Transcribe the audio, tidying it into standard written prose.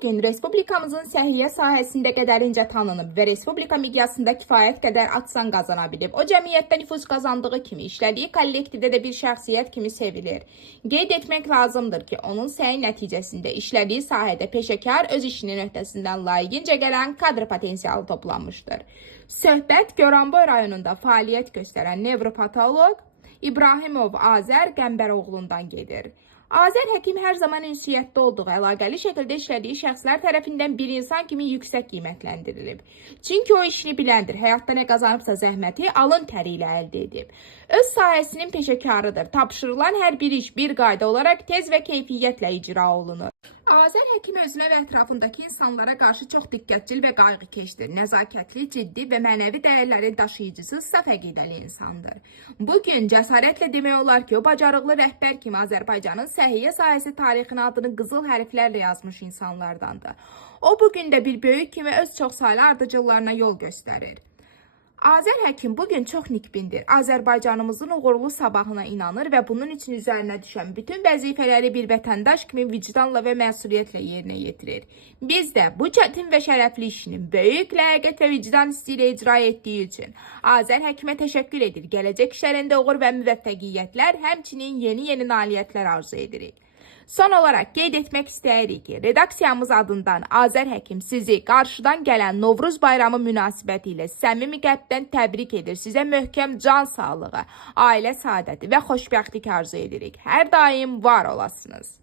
bugün Respublikamızın səhiyyə sahəsində qədərincə tanınıb və Respublika miqyasında kifayət qədər aksan qazana bilib. O cəmiyyətdə nüfuz qazandığı kimi işlədiyi kollektivdə də bir şəxsiyyət kimi sevilir. Qeyd etmək lazımdır ki, onun səyi nəticəsində işlədiyi sahədə peşəkar öz işinin öhdəsindən layiqincə gələn kadr potensialı toplanmışdır. Söhbət Goranboy rayonunda fəaliyyət göstərən nevropatoloq İbrahimov Azər Qəmbəroğlu'ndan gedir. Azər həkim hər zaman ünsiyyətdə olduğu, əlaqəli şəkildə işlədiyi şəxslər tərəfindən bir insan kimi yüksək qiymətləndirilib. Çünki o işini biləndir, həyatda nə qazanıbsa zəhməti alın təri ilə əldə edib. Öz sahəsinin peşəkarıdır, tapşırılan hər bir iş bir qayda olaraq tez və keyfiyyətlə icra olunur. Azər həkim özünə və ətrafındakı insanlara qarşı çox diqqətcil və qayğıkeşdir, nəzakətli, ciddi və mənəvi dəyərlərin daşıyıcısı, saf əqidəli insandır. Bugün cəsarətlə demək olar ki, o bacarıqlı rəhbər kimi Azərbaycanın səhiyyə sahəsi tarixinin adını qızıl hərflərlə yazmış insanlardandır. O bugün də bir böyük kimi öz çoxsaylı ardıcıllarına yol göstərir. Azər həkim bugün çox nikbindir. Azərbaycanımızın uğurlu sabahına inanır və bunun üçün üzərinə düşən bütün vəzifələri bir vətəndaş kimi vicdanla və məsuliyyətlə yerinə yetirir. Biz də bu çətin və şərəfli işinin böyük ləyaqət və vicdan hissi ilə icra etdiyi üçün Azər həkimə təşəkkür edir. Gələcək işlərində uğur və müvəffəqiyyətlər, həmçinin yeni nailiyyətlər arzu edirik. Son olaraq qeyd etmək istəyirik ki, redaksiyamız adından Azər həkim sizi qarşıdan gələn Novruz bayramı münasibəti ilə səmimi qəlbdən təbrik edir. Sizə möhkəm can sağlığı, ailə saadəti və xoşbəxtlik arzu edirik. Hər daim var olasınız.